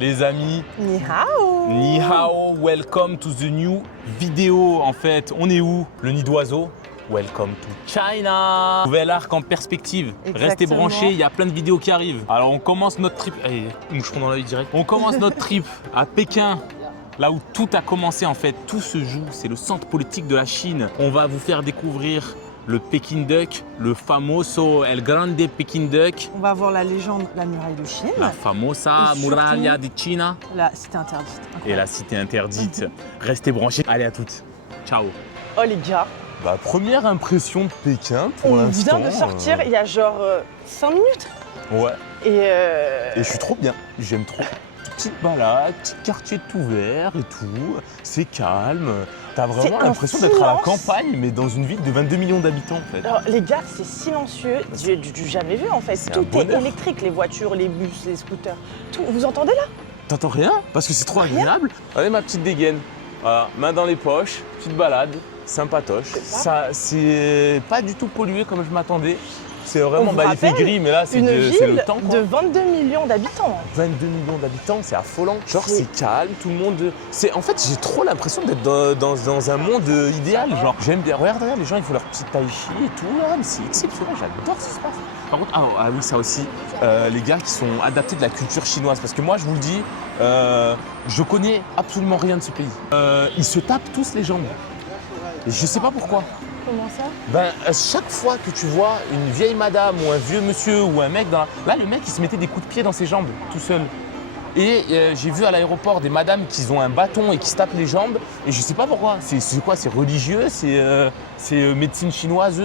Les amis, Ni hao. ni hao, welcome to the new vidéo. En fait, on est où? Le nid d'oiseau. Welcome to China. Nouvel arc en perspective. Exactement. Restez branchés, il y a plein de vidéos qui arrivent. Alors on commence notre trip. Allez, moucheron dans l'œil direct. On commence notre trip à Pékin. Là où tout a commencé en fait, tout se joue, c'est le centre politique de la Chine. On va vous faire découvrir le Peking Duck, le famoso El Grande Peking Duck. On va voir la légende, la muraille de Chine. La famosa Et surtout, muralla de China. La cité interdite. Et la cité interdite. Restez branchés. Allez, à toutes. Ciao. Oh les gars, Bah, première impression de Pékin pour on l'instant. vient de sortir il y a genre 5 minutes. Ouais. Et Et je suis trop bien. J'aime trop. Petite balade, petit quartier tout vert et tout. C'est calme. T'as C'est vraiment un l'impression d'être à la silence. campagne, mais dans une ville de 22 millions d'habitants en fait. alors, les gars, c'est silencieux, du jamais vu en fait. C'est un Tout est bonheur. électrique, les voitures, les bus, les scooters. Tout. Vous entendez là? T'entends rien? Parce que c'est trop agréable. Allez, ma petite dégaine. Voilà, main dans les poches, petite balade, sympatoche. Ça, c'est pas du tout pollué comme je m'attendais. C'est vraiment, vous bah, il fait rappelle, gris, mais là, c'est Une le ville temps. Quoi. de 22 millions d'habitants. 22 millions d'habitants, c'est affolant. Genre, C'est- c'est calme, tout le monde. En fait, j'ai trop l'impression d'être dans un monde idéal. Genre, j'aime bien. Regarde, les gens, ils font leur petite tai chi et tout. Là, mais c'est exceptionnel, j'adore ce qui se passe. Par contre, ah oui, ça aussi, les gars qui sont adaptés de la culture chinoise. Parce que moi, je vous le dis, je connais absolument rien de ce pays. Ils se tapent tous les jambes. Et je sais pas pourquoi. Comment ça? Ben, à chaque fois que tu vois une vieille madame ou un vieux monsieur ou un mec Là, le mec, il se mettait des coups de pied dans ses jambes, tout seul. Et j'ai vu à l'aéroport des madames qui ont un bâton et qui se tapent les jambes. Et je sais pas pourquoi. C'est quoi? C'est religieux? C'est médecine chinoise?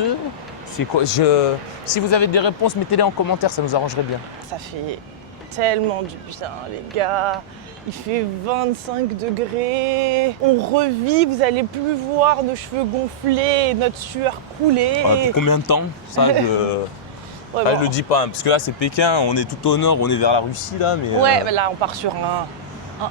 C'est quoi? Si vous avez des réponses, mettez-les en commentaire, ça nous arrangerait bien. Ça fait tellement du bien, les gars. Il fait 25 degrés. On revit, vous allez plus voir nos cheveux gonflés, notre sueur couler. Pour combien de temps? Ça, je Vraiment. le dis pas. Hein, parce que là, c'est Pékin, on est tout au nord, on est vers la Russie, là. Mais, Ouais, bah là, on part sur un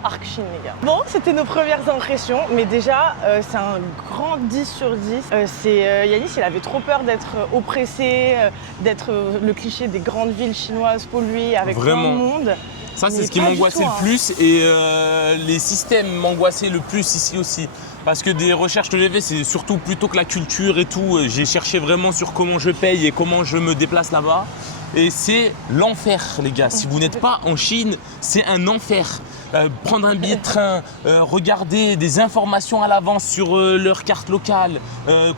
arc Chine, les gars. Bon, c'était nos premières impressions, mais déjà, c'est un grand 10 sur 10. Yanis, il avait trop peur d'être oppressé, d'être le cliché des grandes villes chinoises polluées avec plein Vraiment. de monde. Ça, c'est Mais ce qui pas du m'angoissait tout, le hein. plus et les systèmes m'angoissaient le plus ici aussi. Parce que des recherches que j'ai fait, c'est surtout plutôt que la culture et tout. J'ai cherché vraiment sur comment je paye et comment je me déplace là-bas. Et c'est l'enfer, les gars. Si vous n'êtes pas en Chine, c'est un enfer. Prendre un billet de train, regarder des informations à l'avance sur leur carte locale,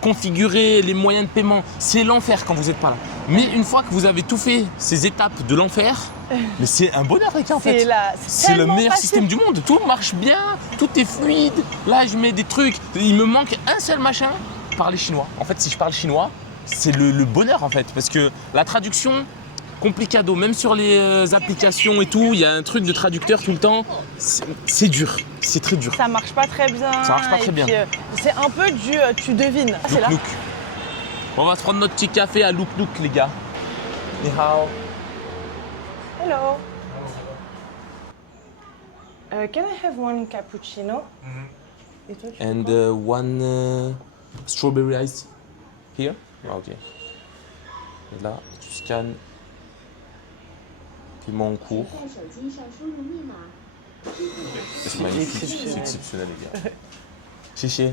configurer les moyens de paiement, c'est l'enfer quand vous n'êtes pas là. Mais une fois que vous avez tout fait, ces étapes de l'enfer, mais c'est un bonheur, les gars, en fait. C'est le tellement meilleur facile. système du monde. Tout marche bien, tout est fluide. Là, je mets des trucs. Il me manque un seul machin, parler chinois. En fait, si je parle chinois, c'est le bonheur, en fait. Parce que la traduction, complicado, même sur les applications et tout, il y a un truc de traducteur tout le temps. C'est dur, c'est très dur. Ça marche pas très bien. Ça marche pas très et bien. puis, c'est un peu du tu devines. C'est Look là. Look. On va se prendre notre petit café à Look Look, les gars. Ni hao. Hello. Can I have one cappuccino? Et toi, tu veux And quoi? one strawberry ice. Here? Ah, ok. Et là, tu scannes. Paiement en cours. 在手机上输入密码。 C'est magnifique, c'est exceptionnel, les gars. Chichi.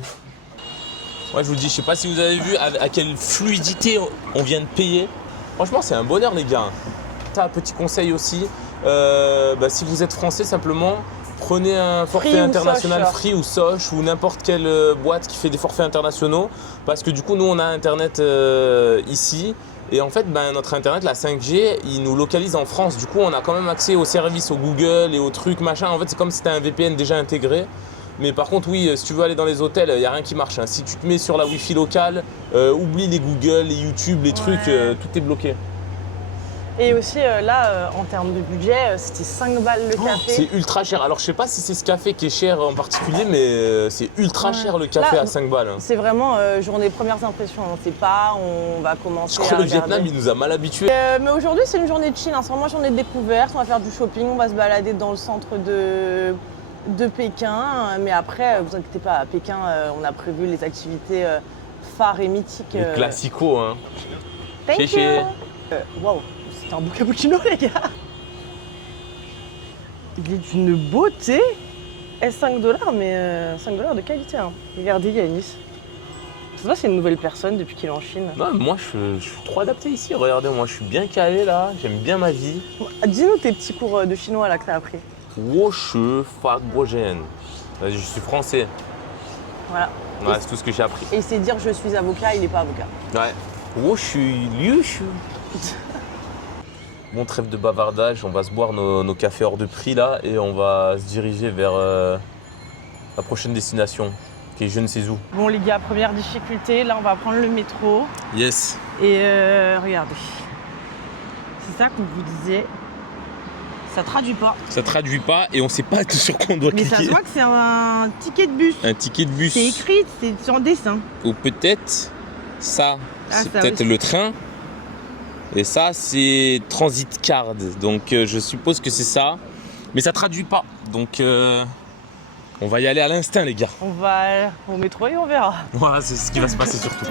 Ouais, je vous le dis, je sais pas si vous avez vu à quelle fluidité on vient de payer. Franchement, c'est un bonheur, les gars. Ça, petit conseil aussi, si vous êtes français, simplement, prenez un forfait Free ou international Soch. Free ou Soch ou n'importe quelle boîte qui fait des forfaits internationaux. Parce que du coup, nous, on a Internet ici. Et en fait, notre Internet, la 5G, il nous localise en France. Du coup, on a quand même accès aux services, au Google et aux trucs, machin. En fait, c'est comme si tu as un VPN déjà intégré. Mais par contre, oui, si tu veux aller dans les hôtels, il n'y a rien qui marche. Hein. Si tu te mets sur la Wi-Fi locale, oublie les Google, les YouTube, les trucs, tout est bloqué. Et aussi, là, en termes de budget, c'était 5 balles le Oh, café. c'est ultra cher. Alors, je sais pas si c'est ce café qui est cher en particulier, mais c'est ultra Ouais. cher le café Là, à 5 balles. Hein. C'est vraiment journée premières impressions. On ne sait pas, on va commencer Je crois à que le regarder. Vietnam, il nous a mal habitués. Mais aujourd'hui, c'est une journée de chill. Hein. C'est vraiment une journée de découverte. On va faire du shopping, on va se balader dans le centre de Pékin. Mais après, vous inquiétez pas, à Pékin, on a prévu les activités phares et mythiques. Les classicos, hein. Thank Chéché. you. Wow, c'était un beau cappuccino, les gars. Il est d'une beauté. Et 5 $, mais 5 $ de qualité. Hein. Regardez Yanis. Ça, c'est une nouvelle personne depuis qu'il est en Chine. Non, moi je suis trop adapté ici, regardez, moi je suis bien calé là, j'aime bien ma vie. Dis-nous tes petits cours de chinois là que t'as appris. Woche Fagbogen. Je suis français. Voilà. Ouais, c'est tout ce que j'ai appris. Et c'est dire je suis avocat, il n'est pas avocat. Ouais. Woche Liuche. Bon, trêve de bavardage, on va se boire nos cafés hors de prix là et on va se diriger vers la prochaine destination, qui est je ne sais où. Bon les gars, première difficulté, là on va prendre le métro. Yes. Et regardez, c'est ça qu'on vous disait, ça traduit pas. Ça traduit pas et on sait pas sur quoi on doit cliquer. Mais ça se voit que c'est un ticket de bus. Un ticket de bus. C'est écrit, c'est en dessin. Ou peut-être ça, c'est ça peut-être aussi. le train. Et ça, c'est Transit Card. Donc je suppose que c'est ça. Mais ça traduit pas. Donc on va y aller à l'instinct, les gars. On va au métro et on verra. Voilà, c'est ce qui va se passer surtout.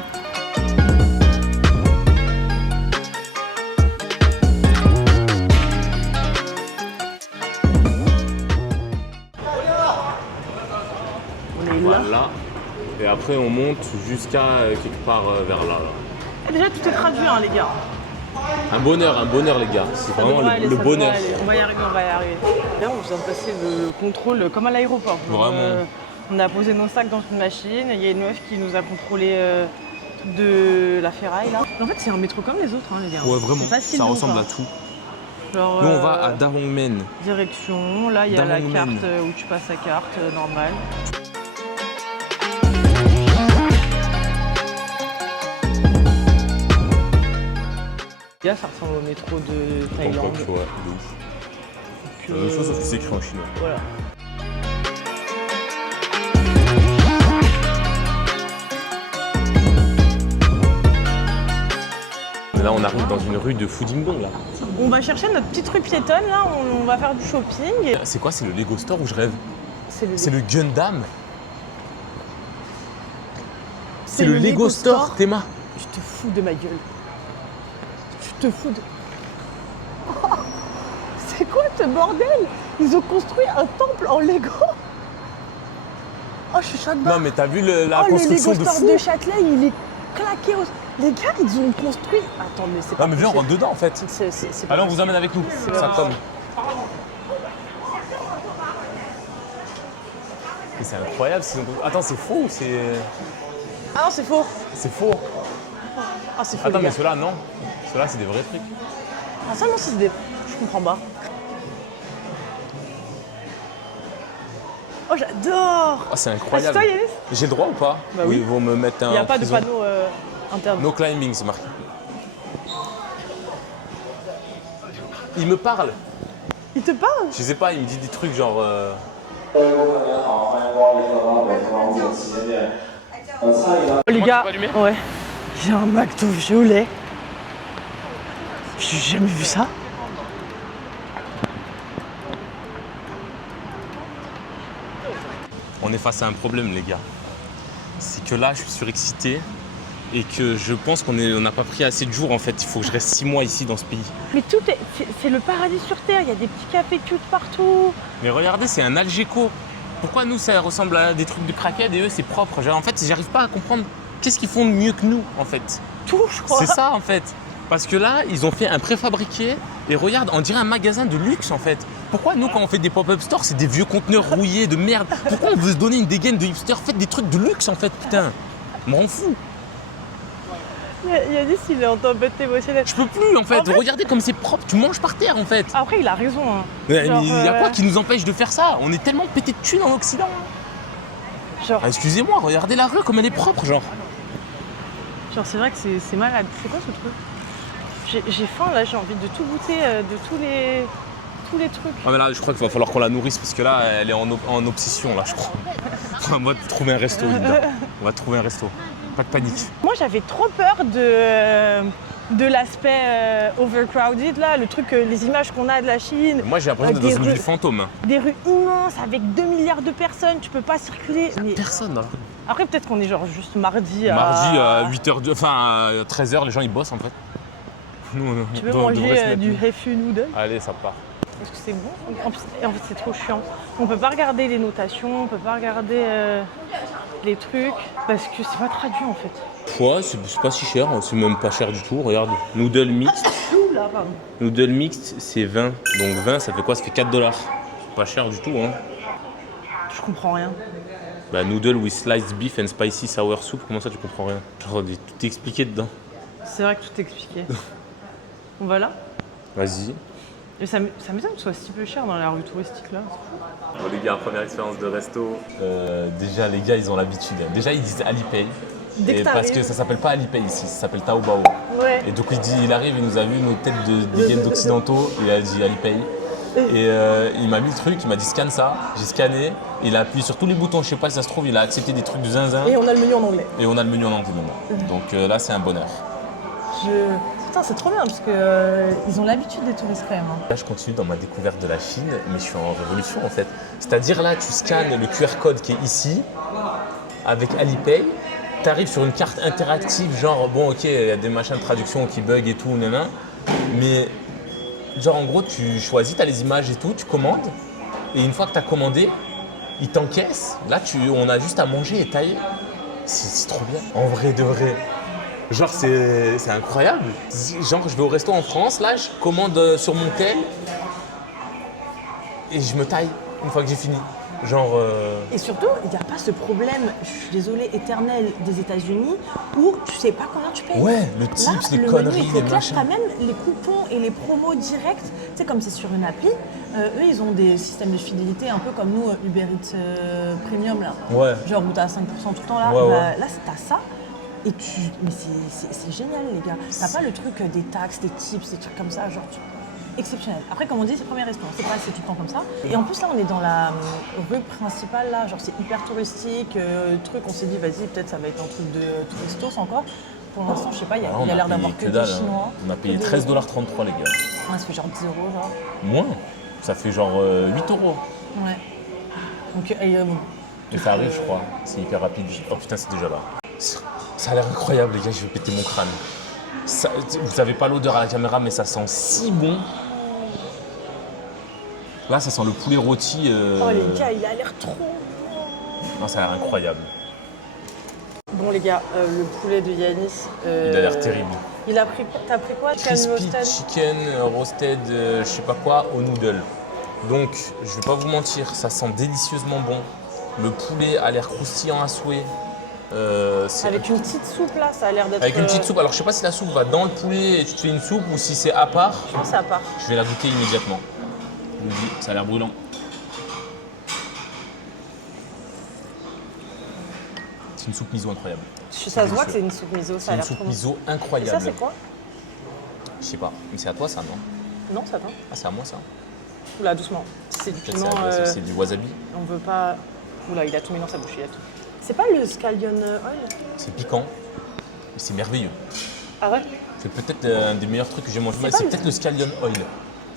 On est là. Voilà. Et après, on monte jusqu'à quelque part vers là. Et déjà tout est traduit hein, les gars. Un bonheur, les gars. C'est Ça vraiment devrait aller, le ça bonheur. devrait aller. On va y arriver, on va y arriver. Là on vient de passer le contrôle comme à l'aéroport. Genre, Vraiment. On a posé nos sacs dans une machine, il y a une meuf qui nous a contrôlé de la ferraille là. En fait c'est un métro comme les autres hein, les gars. Ouais, vraiment. C'est facile Ça donc, ressemble hein. à tout. Genre, Nous, on va à Dahongmen. direction, là il y a la Dahongmen. carte où tu passes la carte normale. Là ça ressemble au métro de Thaïlande. Ouais, de ouf. Donc, La même chose, sauf que c'est écrit en chinois. Voilà. Mais là, on arrive dans une rue de Fudingdong, là. On va chercher notre petite rue piétonne là, on va faire du shopping. C'est quoi? C'est le Lego Store où je rêve? C'est C'est le Gundam? C'est le Lego Store, Théma. Tu te fous de ma gueule. Tu te fous de... C'est quoi ce bordel? Ils ont construit un temple en Lego. Oh, je suis choquée. Non, mais t'as vu la Oh, construction le Lego de Store fou? de Châtelet, il est claqué au... Les gars, ils ont construit... Attends, mais c'est pas Non, mais viens, on possible. rentre dedans, en fait. C'est pas Allez, on vous possible. emmène avec nous. C'est Ça pas tombe. Mais c'est incroyable. Attends, c'est faux ou c'est... Ah non, c'est faux. C'est faux. Ah, c'est faux, Attends, les mais gars. ceux-là, non. Ceux-là, c'est des vrais trucs. Ah, ça, non, c'est des... Je comprends pas. Oh, j'adore. Oh, c'est Ah, c'est incroyable. toi, Yanis? J'ai le droit ou pas? Bah oui. Ils vont me mettre un. Il n'y a pas de prison. panneau interdit. No climbing, c'est marqué. Il me parle. Il te parle? Je sais pas, il me dit des trucs genre. Les Moi, gars, tu peux allumer ouais. J'ai un McDo violet. J'ai jamais vu ça. On est face à un problème, les gars. C'est que là, je suis surexcité et que je pense qu'on n'a pas pris assez de jours en fait. Il faut que je reste 6 mois ici dans ce pays. Mais tout est. C'est le paradis sur terre. Il y a des petits cafés cute partout. Mais regardez, c'est un Algeco. Pourquoi nous, ça ressemble à des trucs de craquettes et eux, c'est propre? En fait, j'arrive pas à comprendre qu'est-ce qu'ils font de mieux que nous, en fait. Tout, je crois. C'est ça, en fait. Parce que là, ils ont fait un préfabriqué et regarde, on dirait un magasin de luxe, en fait. Pourquoi nous, quand on fait des pop-up stores, c'est des vieux conteneurs rouillés de merde? Pourquoi on veut se donner une dégaine de hipster? Faites des trucs de luxe, en fait, putain. Je m'en fous. Yanis, il est en tempête émotionnelle. Je peux plus, en fait. En fait- Regardez comme c'est propre. Tu manges par terre, en fait. Après, il a raison. Hein. Mais Genre, il y a quoi qui nous empêche de faire ça? On est tellement pété de thunes en Occident. Genre, Ah, excusez-moi, regardez la rue comme elle est propre, genre. c'est vrai que c'est malade. C'est quoi ce truc? J'ai faim là, j'ai envie de tout goûter, de tous les trucs. Ah mais là, je crois qu'il va falloir qu'on la nourrisse parce que là, elle est en obsession, là, je crois. On va trouver un resto, Linda. On va trouver un resto. Pas de panique. Moi, j'avais trop peur de l'aspect overcrowded, là, le truc, les images qu'on a de la Chine. Moi, j'ai l'impression d'être dans une Des ville fantôme. Hein. Des rues immenses avec 2 milliards de personnes, tu peux pas circuler. Mais Personne, là. après, peut-être qu'on est genre juste mardi à... Mardi à 8h, enfin à 13h, les gens ils bossent en fait. Nous, Tu veux on devrait se manger mettre- du Hefu Noodle? Allez, ça part. Est-ce que c'est bon? En fait, c'est trop chiant. On peut pas regarder les notations, on peut pas regarder les trucs, parce que c'est pas traduit en fait. Ouais, c'est pas si cher, c'est même pas cher du tout. Regarde, noodle mixte. Oula, pardon. Noodle mixte, c'est 20. Donc 20, ça fait quoi? Ça fait 4 $. Pas cher du tout, hein. Je comprends rien. Bah, noodle with sliced beef and spicy sour soup, comment ça tu comprends rien? Genre, tout est expliqué dedans. C'est vrai que tout est expliqué. On va là? Vas-y. Et ça m'étonne que ce soit si peu cher dans la rue touristique là. Bon les gars, première expérience de resto. Déjà les gars ils ont l'habitude. Déjà ils disent Alipay. Dès que Parce t'arrives. que ça s'appelle pas Alipay ici, ça s'appelle Taobao. Ouais. Et donc il arrive, il nous a vu nos têtes de gaines d'occidentaux, il a dit Alipay. Et il m'a mis le truc, il m'a dit scanne ça, j'ai scanné, il a appuyé sur tous les boutons, je sais pas si ça se trouve, il a accepté des trucs de zinzin. Et on a le menu en anglais. Et on a le menu en anglais maintenant. Donc là c'est un bonheur. Putain, c'est trop bien parce que ils ont l'habitude des touristes quand même. Hein. Là je continue dans ma découverte de la Chine, mais je suis en révolution en fait. C'est-à-dire là tu scannes le QR code qui est ici, avec Alipay. Tu arrives sur une carte interactive, genre, bon, ok, il y a des machins de traduction qui bug et tout, nanana, mais genre, en gros, tu choisis, tu as les images et tout, tu commandes, et une fois que tu as commandé, ils t'encaissent. Là, on a juste à manger et tailler. C'est trop bien. En vrai de vrai. Genre, c'est incroyable. Genre, je vais au resto en France, là, je commande sur mon tel, et je me taille une fois que j'ai fini. Genre. Et surtout, il n'y a pas ce problème, je suis désolée, éternel des États-Unis où tu sais pas combien tu payes. Ouais, le tips, les conneries, les machins. T'as même les coupons et les promos directs. Tu sais, comme c'est sur une appli, eux, ils ont des systèmes de fidélité un peu comme nous, Uber Eats Premium, là. Ouais. Genre où t'as 5% tout le temps, là. Ouais, Bah, ouais. là, t'as ça. Et mais c'est génial, les gars. T'as pas le truc des taxes, des tips, des trucs comme ça, genre. Exceptionnel. Après, comme on dit, c'est le premier restaurant. C'est pas, c'est tout le temps comme ça. Et en plus, là, on est dans la rue principale, là. Genre, c'est hyper touristique. Truc, on s'est dit, vas-y, peut-être ça va être un truc de touristos encore. Pour l'instant, je sais pas, il y a l'air d'avoir que des Chinois. On a payé que des- 13,33 $, les gars. Ouais, ça fait genre 10 euros, genre. Moins. Ça fait genre 8 €. Ouais. Donc, bon. Et ça arrive, je crois. C'est hyper rapide. Oh putain, c'est déjà là. Ça a l'air incroyable, les gars. Je vais péter mon crâne. Ça, vous n'avez pas l'odeur à la caméra, mais ça sent si bon. Là, ça sent le poulet rôti. Oh, les gars, il a l'air trop bon. Non, ça a l'air incroyable. Bon, les gars, le poulet de Yanis. Il a l'air terrible. T'as pris quoi? Crispy Roasted chicken roasted, je sais pas quoi, au noodle. Donc, je vais pas vous mentir, ça sent délicieusement bon. Le poulet a l'air croustillant à souhait. Avec une petite soupe là, ça a l'air d'être. Avec une petite soupe. Alors, je sais pas si la soupe va dans le poulet et tu te fais une soupe ou si c'est à part. Je pense que c'est à part. Je vais la goûter immédiatement. Je vous le dis, ça a l'air brûlant. C'est une soupe miso incroyable. Ça se voit que c'est une soupe miso, ça C'est a une l'air soupe trop bon. miso Et incroyable. ça, c'est quoi? Je sais pas. Mais c'est à toi ça, non? Non, ça attend. Ah, c'est à moi ça? Oula, doucement. C'est du Peut-être piment. c'est du wasabi. On veut pas. Oula, il a tout mis dans sa bouche, il a tout. C'est pas le scallion oil? C'est piquant. Mais c'est merveilleux. Ah ouais? C'est peut-être un des meilleurs trucs que j'ai mangé. C'est pas C'est le- peut-être le scallion oil.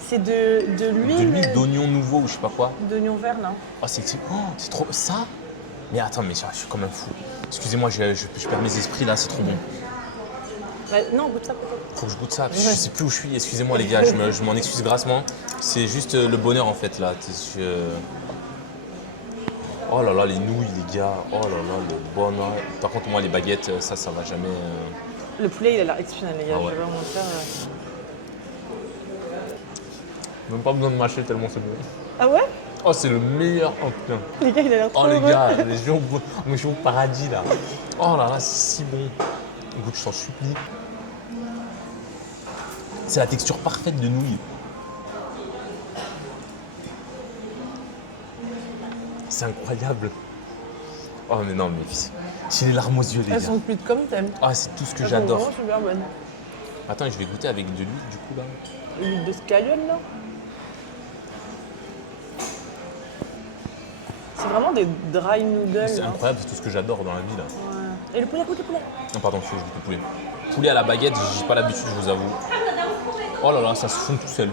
C'est de l'huile. De l'huile d'oignon nouveau ou je sais pas quoi. D'oignon vert, non? Oh, c'est trop. Ça? Mais attends, mais je suis quand même fou. Excusez-moi, je perds mes esprits là, c'est trop bon. Non, goûte ça peut-être. Faut que je goûte ça. Je sais plus où je suis. Excusez-moi les gars, je m'en excuse grassement. C'est juste le bonheur en fait là. Oh là là, les nouilles les gars. Oh là là, le bonheur. Par contre, moi les baguettes, ça va jamais. Le poulet, il a l'air exceptionnel, les gars. Ah ouais. Je vais vraiment dire. Même pas besoin de mâcher tellement c'est bon. Ah ouais? Oh, c'est le meilleur. Oh putain. Les gars, il a l'air trop Oh les bon. gars, je suis au paradis là. Oh là là, c'est si bon. Écoute, je t'en supplie. C'est la texture parfaite de nouilles. C'est incroyable. Oh mais non, mais j'ai les larmes aux yeux les Elles gars. sont cuites comme t'aimes. Ah, c'est tout ce que Elles sont j'adore. vraiment super bonnes. Attends, je vais goûter avec de l'huile du coup là. L'huile de scallion, là. C'est vraiment des dry noodles. C'est là. incroyable, c'est tout ce que j'adore dans la vie là. Ouais. Et le poulet, goûte le poulet. Non, pardon, faut que je goûte le poulet. Poulet à la baguette, j'ai pas l'habitude, je vous avoue. Oh là là, ça se fond tout seul.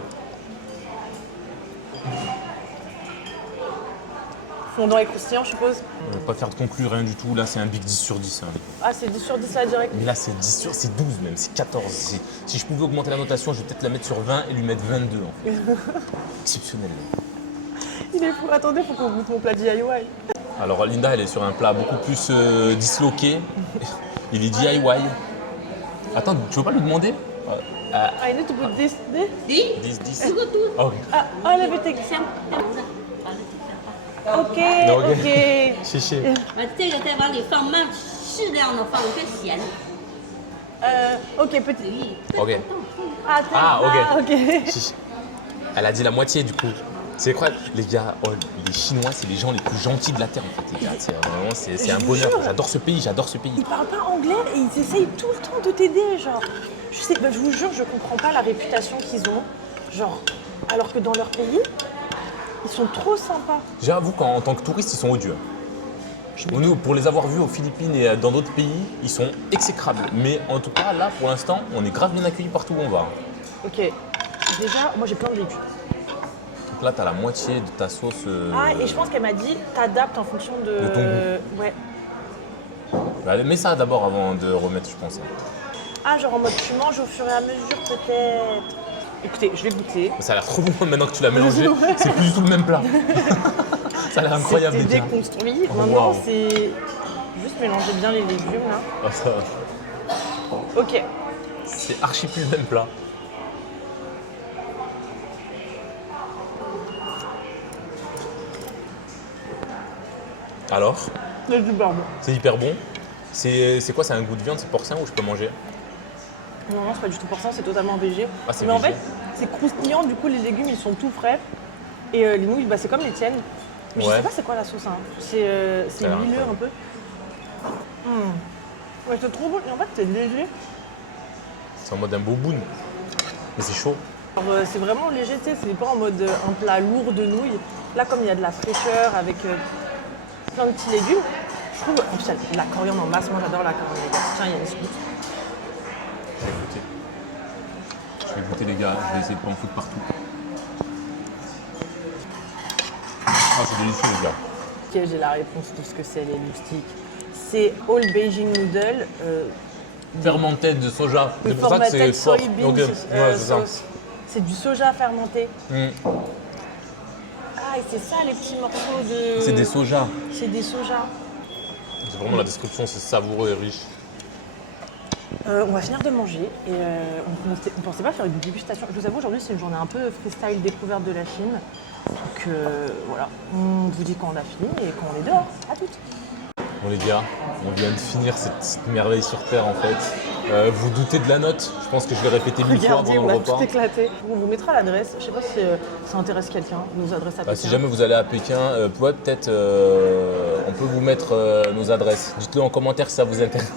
Fondant et croustillant, je suppose. Pas faire de conclu, rien du tout. Là, c'est un big 10 sur 10. Hein. Ah, c'est 10 sur 10 là direct. Mais là, c'est 10 sur... c'est 12 même, c'est 14. Si je pouvais augmenter la notation, je vais peut-être la mettre sur 20 et lui mettre 22. En fait. Exceptionnel. Il est fou. Attendez, faut qu'on goûte mon plat DIY. Alors, Linda, elle est sur un plat beaucoup plus disloqué. Il est DIY. Attends, tu veux pas lui demander I need to put this. 10, 10. Ok. Ah, oh, la vérité. OK, OK. 谢谢。这个再往里放慢，适量的放一个咸。 OK, petit. Ok. Ah, Ah, ok. OK. Elle a dit la moitié du coup. C'est incroyable. Les gars, les Chinois, c'est les gens les plus gentils de la Terre en fait. Les gars, c'est vraiment, c'est un vous bonheur. jure. J'adore ce pays, j'adore ce pays. Ils parlent pas anglais et ils essayent tout le temps de t'aider, genre. Je vous jure, je comprends pas la réputation qu'ils ont. Genre, alors que dans leur pays, ils sont trop sympas. J'avoue qu'en tant que touriste, ils sont odieux. Nous, pour les avoir vus aux Philippines et dans d'autres pays, ils sont exécrables. Mais en tout cas, là, pour l'instant, on est grave bien accueillis partout où on va. OK. Déjà, moi j'ai plein de légumes. Donc là, t'as la moitié de ta sauce. Ah, et je pense qu'elle m'a dit, t'adaptes en fonction de... De ton goût. Ouais. Bah, mets ça d'abord avant de remettre, je pense. Ah, genre en mode tu manges au fur et à mesure peut-être. Écoutez, je vais goûter. Ça a l'air trop bon maintenant que tu l'as mélangé. C'est plus du tout le même plat. Ça a l'air incroyable, les C'était gars. déconstruit. Oh, Maintenant, wow. c'est juste mélanger bien les légumes là. Ah, ça, OK. c'est archi plus le même plat. Alors, C'est super bon. c'est hyper bon. C'est quoi? C'est un goût de viande? C'est porcin ou je peux manger? Non, non, c'est pas du tout porcin, c'est totalement végé. Ah, c'est Mais en végé. fait, c'est croustillant, du coup les légumes ils sont tout frais. Et les nouilles, bah, c'est comme les tiennes. Mais je Ouais. sais pas c'est quoi la sauce. Hein. C'est Ça a l'air huileux un incroyable. peu. Ouais, c'est trop bon. Et en fait, c'est léger. C'est en mode un boboon. Mais c'est chaud. Alors, c'est vraiment léger, tu sais, c'est pas en mode un plat lourd de nouilles. Là, comme il y a de la fraîcheur avec plein de petits légumes, je trouve. En plus, il y a de la coriandre en masse. Moi, j'adore la coriandre, les gars. Tiens, il y a une scoop. Je vais goûter. Je vais goûter, les gars. Je vais essayer de pas en foutre partout. Ah, c'est délicieux, les gars. Ok, j'ai la réponse de ce que c'est les loustiques. C'est All Beijing Noodle. Fermenté de soja. Le C'est pour ça que c'est formated fort. soybean Ok. Ouais, c'est ça. sauce. C'est du soja fermenté. Mm. Ah, et c'est ça les petits morceaux de. C'est des sojas. C'est des sojas. C'est vraiment la description, c'est savoureux et riche. On va finir de manger et on pensait pas faire une dégustation. Je vous avoue, aujourd'hui c'est une journée un peu freestyle découverte de la Chine. Donc voilà, on vous dit quand on a fini et quand on est dehors. À toutes. Bon les gars, on vient de finir cette merveille sur Terre en fait. Vous doutez de la note? Je pense que je vais répéter 1000 fois Regardez, pendant on le a repas. tout éclaté. On vous mettra l'adresse. Je sais pas si ça intéresse quelqu'un, nos adresses à Bah, Pékin. si jamais vous allez à Pékin, peut-être on peut vous mettre nos adresses. Dites-le en commentaire si ça vous intéresse.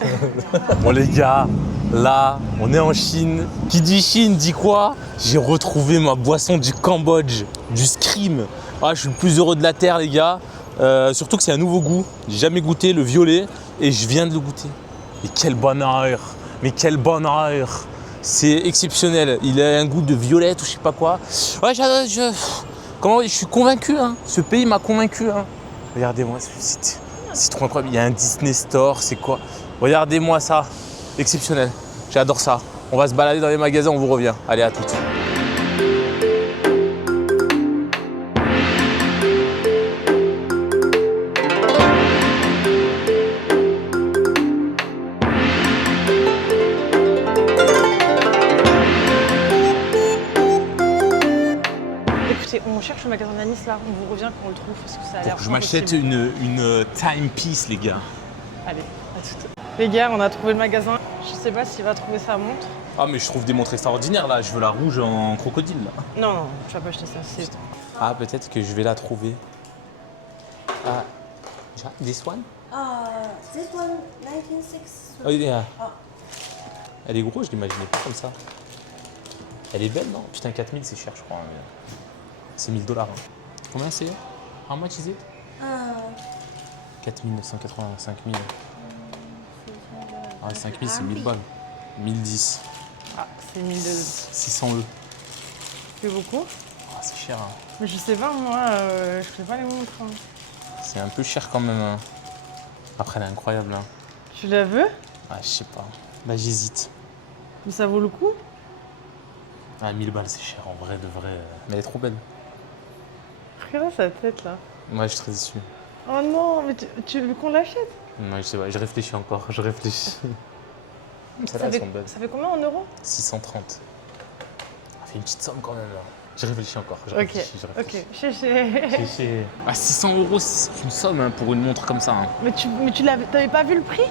Bon les gars, là on est en Chine. Qui dit Chine dit quoi? J'ai retrouvé ma boisson du Cambodge, du Scream. Ah, je suis le plus heureux de la Terre les gars. Surtout que c'est un nouveau goût. J'ai jamais goûté le violet et je viens de le goûter. Et quel bonheur! Mais quel bonheur! C'est exceptionnel. Il a un goût de violette ou je sais pas quoi. Ouais, je suis convaincu. Hein. Ce pays m'a convaincu. Hein. Regardez-moi, c'est trop incroyable. Il y a un Disney Store. C'est quoi? Regardez-moi ça. Exceptionnel. J'adore ça. On va se balader dans les magasins. On vous revient. Allez, à toutes. Écoutez, on cherche le magasin d'Anis là, on vous revient quand on le trouve parce que ça a l'air. Faut que je m'achète impossible. une timepiece, les gars. Allez, à tout. Les gars, on a trouvé le magasin. Je sais pas s'il va trouver sa montre. Ah, mais je trouve des montres extraordinaires là. Je veux la rouge en crocodile là. Non, non, tu vas pas acheter ça. C'est... Ah, peut-être que je vais la trouver. Ah, this one? This one 1960. Oh, yeah. Elle est grosse, je l'imaginais pas comme ça. Elle est belle, non? Putain, 4000 c'est cher, je crois. Mais... C'est 1000 $. Hein. Combien c'est? How much is it? 4980, 5000. Ah, 5000 c'est 1000 balles. 1010. Ah, c'est 1200. 600 E. C'est beaucoup. Ah, c'est cher. Hein. Mais je sais pas, moi, je fais pas les montres. Hein. C'est un peu cher quand même. Hein. Après, elle est incroyable. Hein. Tu la veux? Ah, je sais pas. Là, j'hésite. Mais ça vaut le coup? Ah, 1000 balles, c'est cher en vrai, de vrai. Mais elle est trop belle. Regarde sa tête là. Ouais, je suis très déçu. Oh non, mais tu veux qu'on l'achète? Non, je sais pas, je réfléchis encore, je réfléchis. Celles-là, elles sont belles. Ça fait combien en euros? 630. Ça fait une petite somme quand même là. Je réfléchis encore, je Ok, réfléchis. ok, chéché. Ah, 600 euros, c'est une somme hein, pour une montre comme ça. Hein. Mais t'avais pas vu le prix?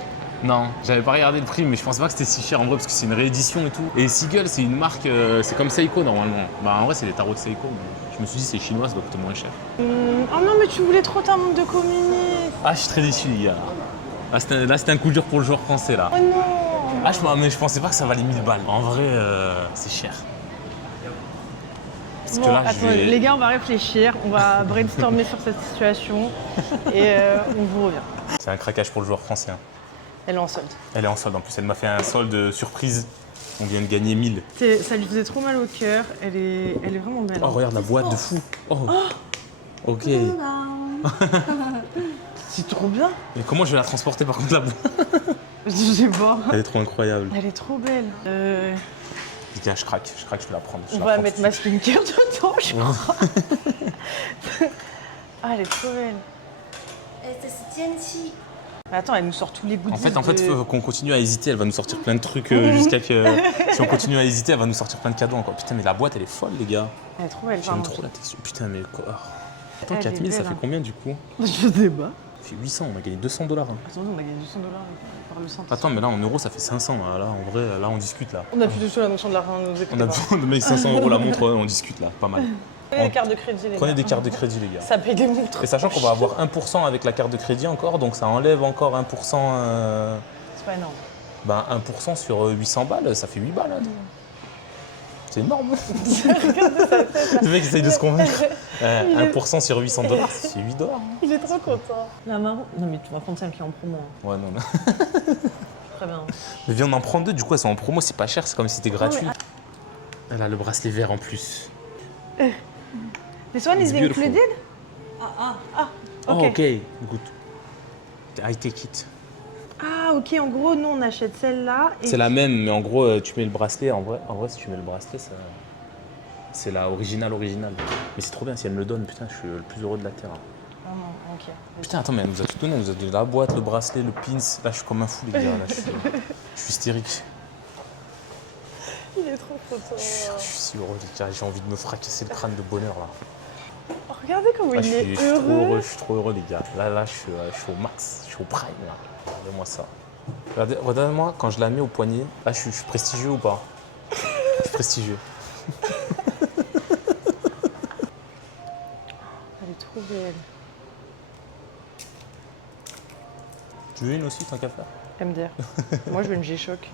Non, j'avais pas regardé le prix, mais je pense pas que c'était si cher en vrai parce que c'est une réédition et tout. Et Seagull, c'est une marque, c'est comme Seiko normalement. Bah en vrai, c'est les tarots de Seiko, mais je me suis dit c'est chinois, ça doit coûter moins cher. Oh non, mais tu voulais trop ta montre de communi. Ah, je suis très déçu, les gars. Là, c'était un coup dur pour le joueur français là. Oh non. Ah, mais je pensais pas que ça valait 1000 balles. En vrai, c'est cher. Parce Bon, que là, attends, les gars, on va réfléchir, on va brainstormer sur cette situation et on vous revient. C'est un craquage pour le joueur français. Hein. Elle est en solde. Elle est en solde en plus, elle m'a fait un solde surprise. On vient de gagner 1000. Ça lui faisait trop mal au cœur, elle est vraiment belle. Oh, regarde la boîte de fou. Oh. Ok. C'est trop bien. Et comment je vais la transporter par contre la boîte? Je sais pas. Elle est trop incroyable. Elle est trop belle. Tiens, je craque, je peux la prendre. On va mettre ma skincare dedans, je crois. Ah, elle est trop belle. Mais attends, elle nous sort tous les goodies. En fait, faut qu'on continue à hésiter, elle va nous sortir plein de trucs jusqu'à que. Si on continue à hésiter, elle va nous sortir plein de cadeaux encore. Putain, mais la boîte, elle est folle, les gars. Elle est trop belle. J'aime trop la texture. Putain, mais quoi? Attends, Elle est 4000, ça belle, fait hein. combien du coup? Je sais pas. Ça fait 800, on a gagné 200 $. Hein. Attendez, on a gagné 200 $ par le centre. Attends, mais là en euros, ça fait 500. Là, en vrai, là, on discute là. On a plus du tout la notion de l'argent de nos écoutes. On a besoin de mettre 500 € la montre, ouais, on discute là, pas mal. Prenez des cartes de crédit, les gars. Prenez des cartes de crédit, les gars. Ça paye des montres. Et sachant qu'on va avoir 1% avec la carte de crédit encore, donc ça enlève encore 1%. C'est pas énorme. Ben 1% sur 800 balles, ça fait 8 balles. Hein. C'est énorme. Le mec essaye de se convaincre. 1% sur 800 $, c'est 8 $. Il est trop content. La marron. Non, mais tu vas prendre celle qui est en promo. Hein. Ouais, non, non. Très bien. Mais viens, on en prend deux, du coup, elles sont en promo, c'est pas cher, c'est comme si c'était gratuit. mais- Elle a le bracelet vert en plus. This one is It's beautiful. included? Oh, ok. ok, good. I take it. Ah, ok, en gros, nous on achète celle-là. Et... C'est la même, mais en gros, tu mets le bracelet. En vrai, si tu mets le bracelet, ça... c'est la originale. Mais c'est trop bien, si elle me le donne, putain, je suis le plus heureux de la Terre. Ah non, ok. Putain, attends, mais elle nous a tout donné. Elle nous a donné la boîte, le bracelet, le pins. Là, je suis comme un fou, les gars. Là, je suis hystérique. Il est trop content. Je suis si heureux, les gars. J'ai envie de me fracasser le crâne de bonheur, là. Oh, regardez comment Là, il je est suis heureux. je suis trop heureux, les gars. Là, je suis au max. Je suis au prime, là. Regardez-moi ça. Regardez-moi, quand je la mets au poignet, là, je suis prestigieux ou pas? Je suis prestigieux. Elle est trop belle. Tu veux une aussi, tant qu'à faire? MDR. Moi, je veux une G-Shock.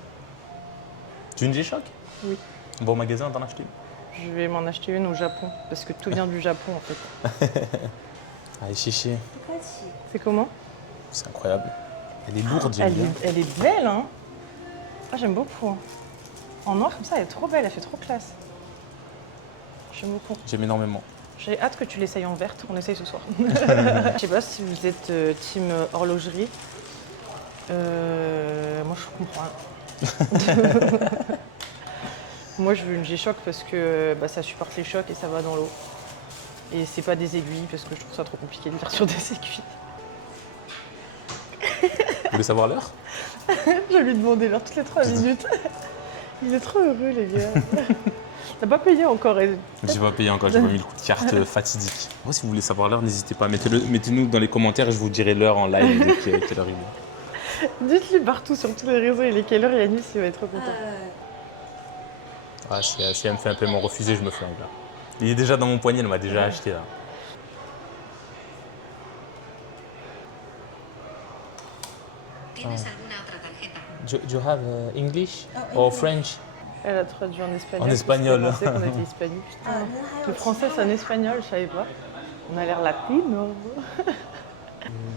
Tu veux une G-Shock? Oui. On va au magasin, t'en acheter une? Je vais m'en acheter une au Japon. Parce que tout vient du Japon, en fait. Allez, chichi. C'est comment? C'est incroyable. Elle est lourde, j'aime bien. Elle est belle, hein? Ah, j'aime beaucoup. Hein. En noir, comme ça, elle est trop belle. Elle fait trop classe. J'aime beaucoup. J'aime énormément. J'ai hâte que tu l'essayes en verte. On essaye ce soir. Je sais pas si vous êtes team horlogerie. Moi, je comprends rien. Moi, je veux une G-Shock parce que ça supporte les chocs et ça va dans l'eau. Et c'est pas des aiguilles parce que je trouve ça trop compliqué de lire sur des aiguilles. Vous voulez savoir l'heure? Je vais lui demander l'heure toutes les 3 minutes. Il est trop heureux, les gars. T'as pas payé encore? J'ai pas payé encore, j'ai pas mis le coup de carte fatidique. Moi, si vous voulez savoir l'heure, n'hésitez pas. Mettez-nous dans les commentaires et je vous dirai l'heure en live de quelle heure il est. Dites-lui partout sur tous les réseaux, il est quelle heure Yanis, il va être trop content. Ah, si elle me fait un paiement refusé, je me flingue là. Il est déjà dans mon poignet, elle m'a déjà acheté là. ¿Tienes alguna otra tarjeta? You have English or French? Elle a traduit en espagnol. En espagnol. Je pensais qu'on était hispanique. Putain. Le français, c'est en espagnol, je savais pas. On a l'air latino.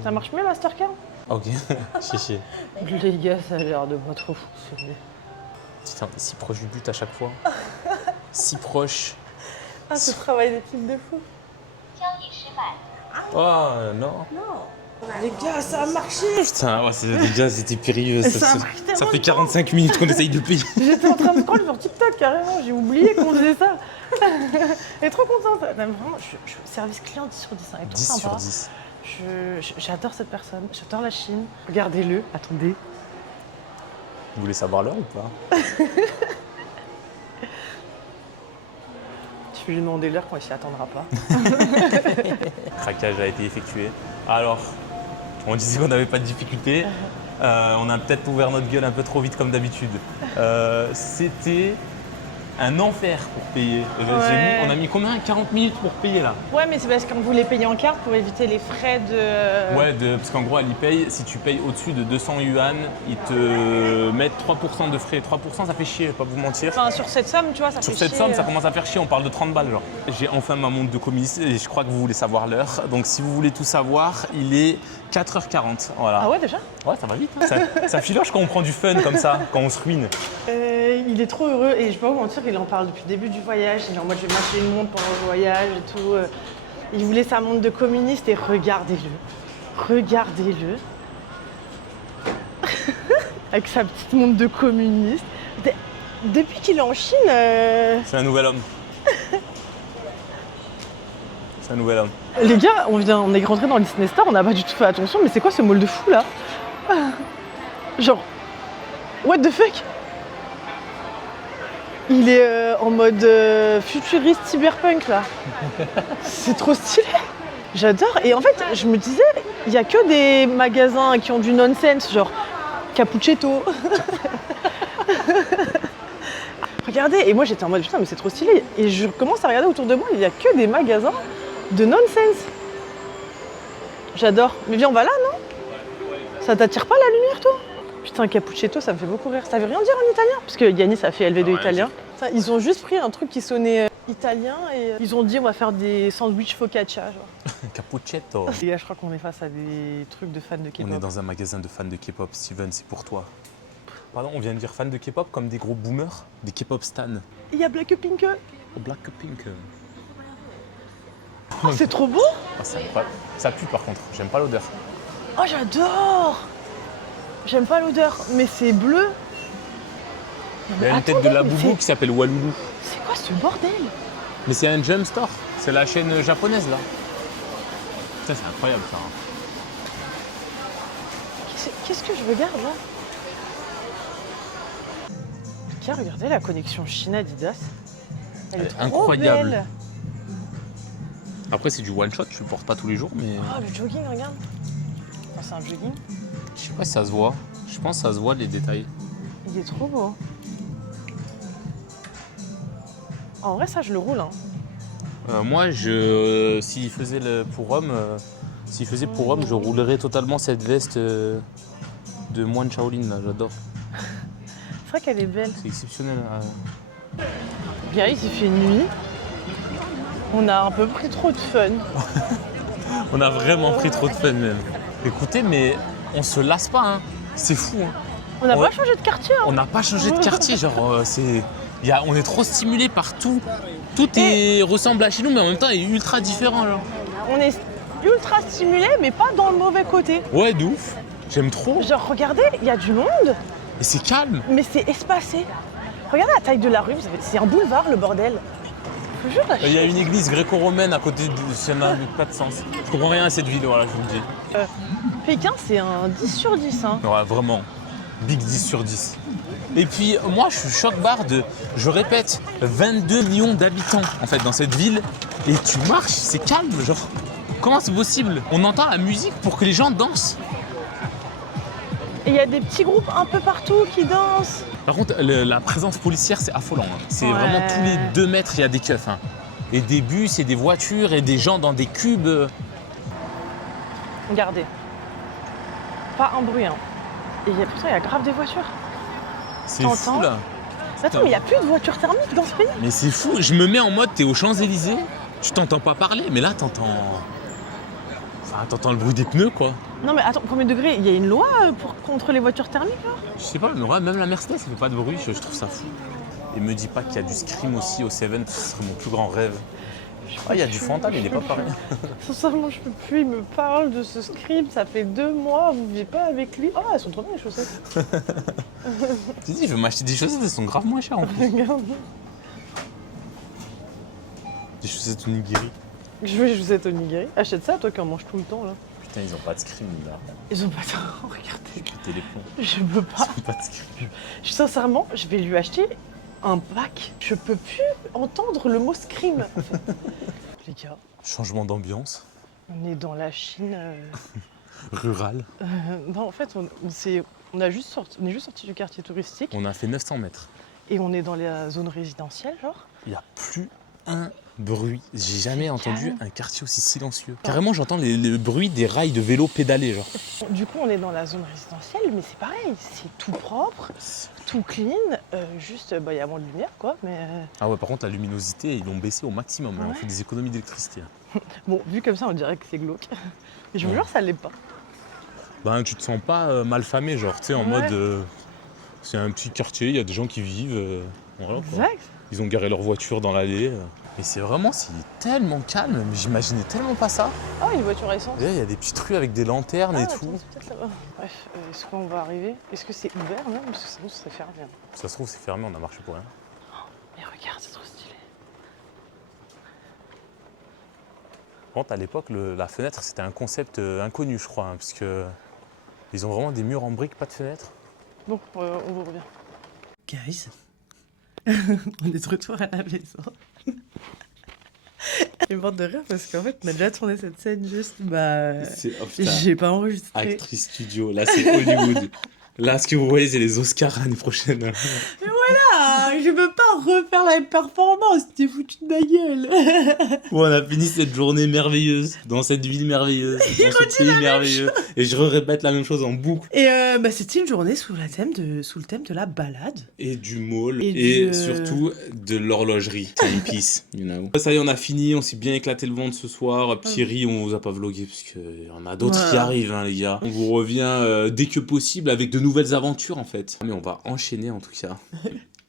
Ça marche mieux, Mastercard? Ok, chichi. Les gars, ça a l'air de pas trop fonctionner. Putain, on est si proche du but à chaque fois. Si proche. Ah, ce travail d'équipe de fou. Oh non. Les gars, ça a marché. Putain, ouais, déjà c'était périlleux. Ça a pris tellement Ça fait de temps. 45 minutes qu'on essaye de payer. J'étais en train de scroll sur TikTok carrément, j'ai oublié qu'on faisait ça. Elle est trop contente. Non, mais vraiment, service client 10 sur 10, hein, elle est trop 10 sympa. sur 10. J'adore cette personne, j'adore la Chine. Regardez-le, attendez. Vous voulez savoir l'heure ou pas? Je vais lui demander l'heure quand il s'y attendra pas. Craquage a été effectué. Alors, on disait qu'on n'avait pas de difficulté. On a peut-être ouvert notre gueule un peu trop vite comme d'habitude. C'était un enfer pour payer. Ouais. On a mis combien? 40 minutes pour payer là. Ouais, mais c'est parce qu'on voulait payer en carte pour éviter les frais de. Ouais, parce qu'en gros, elle y paye. Si tu payes au-dessus de 200 yuan, ils te mettent 3% de frais. 3%, ça fait chier, je vais pas vous mentir. Enfin, sur cette somme, tu vois, ça Sur fait cette chier. somme, ça commence à faire chier, on parle de 30 balles genre. J'ai enfin ma montre de communiste et je crois que vous voulez savoir l'heure. Donc si vous voulez tout savoir, il est 4h40. Voilà. Ah ouais, déjà? Ouais, ça va vite. Hein. Ça filoche quand on prend du fun comme ça, quand on se ruine. Il est trop heureux et je peux pas vous mentir, il en parle depuis le début du voyage. Il est en mode je vais m'acheter une montre pendant le voyage et tout. Il voulait sa montre de communiste et regardez-le. Regardez-le. Avec sa petite montre de communiste. Depuis qu'il est en Chine. C'est un nouvel homme. C'est un nouvel homme. Les gars, on est rentré dans le Disney Store, on n'a pas du tout fait attention, mais c'est quoi ce mall de fou là? Genre, what the fuck? Il est en mode futuriste cyberpunk là. C'est trop stylé. J'adore. Et en fait, je me disais, il n'y a que des magasins qui ont du nonsense, genre Capuchetto. Regardez, et moi j'étais en mode putain, mais c'est trop stylé. Et je commence à regarder autour de moi, il n'y a que des magasins de nonsense. J'adore. Mais viens, on va là, non? Ça t'attire pas la lumière, toi? Putain, Capuchetto, ça me fait beaucoup rire. Ça veut rien dire en italien? Parce que Yanis a fait LV2 Ouais, italien. Ça, ils ont juste pris un truc qui sonnait italien et ils ont dit on va faire des sandwichs focaccia. Genre. Capuchetto. Les gars, je crois qu'on est face à des trucs de fans de K-pop. On est dans un magasin de fans de K-pop. Steven, c'est pour toi. Pardon, on vient de dire fans de K-pop comme des gros boomers, des K-pop stans. Il y a Blackpink. Blackpink. Oh, c'est trop beau. Ah, c'est incroyable. Ça pue par contre, j'aime pas l'odeur. Oh, j'adore. J'aime pas l'odeur, mais c'est bleu. Il y a une tête de Attendez, Labubu mais qui s'appelle Walulu. c'est quoi ce bordel? Mais c'est un Jump Store, c'est la chaîne japonaise là. Putain, c'est incroyable ça. Qu'est-ce que je regarde là? Tiens, regardez la connexion Chine-Adidas. Elle est trop incroyable. belle. Après, c'est du one shot, je le porte pas tous les jours, mais Oh, le jogging, regarde. Oh, c'est un jogging. je sais pas si ça se voit. Je pense que ça se voit les détails. Il est trop beau. En vrai, ça, je le roule. Hein. Moi, s'il faisait pour homme, je roulerais totalement cette veste de moine Shaolin là, j'adore. C'est vrai qu'elle est belle. C'est exceptionnel. Bien, il fait nuit. On a un peu pris trop de fun. On a vraiment pris trop de fun même. Écoutez, mais on se lasse pas, hein. C'est fou. Hein. On n'a Ouais. pas changé de quartier. Hein. On n'a pas changé de quartier, genre on est trop stimulé par tout. Tout ressemble à chez nous, mais en même temps est ultra différent. Genre. On est ultra stimulé, mais pas dans le mauvais côté. Ouais, de ouf. J'aime trop. Genre, regardez, il y a du monde, Et c'est calme. mais c'est espacé. Regardez la taille de la rue, c'est un boulevard, le bordel. Je vous jure, la Il y a Chine. une église gréco-romaine à côté ça n'a pas de sens. Je comprends rien à cette ville, voilà, je vous le dis. Pékin, c'est un 10 sur 10. Hein. Ouais, vraiment. Big 10 sur 10. Et puis moi je suis choc-barre je répète, 22 millions d'habitants en fait dans cette ville. Et tu marches, c'est calme, genre. Comment c'est possible? On entend la musique pour que les gens dansent. Et il y a des petits groupes un peu partout qui dansent. Par contre, la présence policière c'est affolant. Hein. C'est Ouais. vraiment tous les 2 mètres il y a des keufs. Hein. Et des bus et des voitures et des gens dans des cubes. Regardez. Pas un bruit. Hein. Et pourtant, il y a grave des voitures. C'est T'entends fou là. Mais attends, mais il n'y a plus de voitures thermiques dans ce pays. Mais c'est fou, je me mets en mode, t'es aux Champs-Élysées, tu t'entends pas parler, mais là t'entends le bruit des pneus quoi. Non mais attends, premier degré, il y a une loi contre les voitures thermiques là? Je sais pas, mais ouais, même la Mercedes ça fait pas de bruit, je trouve ça fou. Et me dis pas qu'il y a du scream aussi au Seven, ce serait mon plus grand rêve. Ah, il y a du Fanta, mais il est pas pareil. Sincèrement, je peux plus. Il me parle de ce script. Ça fait 2 mois. Vous vivez pas avec lui. Oh, elles sont trop bien les chaussettes. Tu dis, je veux m'acheter des chaussettes, elles sont grave moins chères en plus. Regarde. Des chaussettes onigiri. Je veux les chaussettes onigiri. Achète ça, toi qui en manges tout le temps là. Putain, ils ont pas de scream là. Ils ont pas de. Oh, regardez. Péter les plombs. Je peux pas. Ils ont pas de scream. Sincèrement, je vais lui acheter un pack. Je peux plus entendre le mot scream. En fait. Les gars, Changement d'ambiance. on est dans la Chine. Rural. Non, en fait, on est juste sorti du quartier touristique On a fait 900 mètres. et on est dans la zone résidentielle, genre. Il n'y a plus un bruit. J'ai jamais entendu calme. un quartier aussi silencieux. Carrément, j'entends le bruit des rails de vélo pédalés, genre. Du coup, on est dans la zone résidentielle, mais c'est pareil, c'est tout propre, tout clean. Juste, il y a moins de lumière, quoi. Mais Ah ouais, par contre, la luminosité, ils l'ont baissé au maximum. Hein. On Ouais. fait des économies d'électricité. bon, vu comme ça, on dirait que c'est glauque. Mais je vous Ouais. jure, ça l'est pas. Ben, tu te sens pas mal famé, genre, tu sais, en Ouais. mode. C'est un petit quartier, il y a des gens qui vivent. Voilà, quoi. Exact. Ils ont garé leur voiture dans l'allée. Mais c'est vraiment, c'est tellement calme. Mais j'imaginais tellement pas ça. Ah, une voiture à essence. Et là, il y a des petites rues avec des lanternes et attends, tout. c'est peut-être là-bas. Bref, est-ce qu'on va arriver? Est-ce que c'est ouvert même? Parce que sinon, ce serait fermé. Hein. Ça se trouve, c'est fermé, on a marché pour rien. Mais regarde, c'est trop stylé. Par contre, à l'époque, la fenêtre, c'était un concept inconnu, je crois, hein, parce que ils ont vraiment des murs en briques, pas de fenêtres. Bon, on vous revient. Guys, on est de retour à la maison. Je me de rire parce qu'en fait, on a déjà tourné cette scène juste, j'ai pas enregistré. Actrice studio, là c'est Hollywood. Là, ce que vous voyez, c'est les Oscars l'année prochaine. Ah, je peux pas refaire la même performance, t'es foutu de ma gueule. Bon, on a fini cette journée merveilleuse, dans cette ville merveilleuse, dans ce pays merveilleux. Et je répète la même chose en boucle. Et c'était une journée sous le thème de la balade. Et du mall, Et et surtout de l'horlogerie. Timepiece, you know. Ça y est, on a fini, on s'est bien éclaté le ventre ce soir. Petit riz, on vous a pas vlogué, parce qu'il y en a d'autres qui arrivent, hein, les gars. On vous revient dès que possible avec de nouvelles aventures, en fait. Mais on va enchaîner, en tout cas.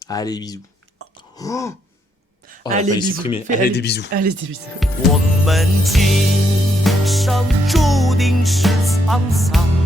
Allez, bisous. Oh, Allez, fallait bisous. supprimer. Fais- Allez, des bisous. Allez, des bisous. 我们今生注定是沧桑。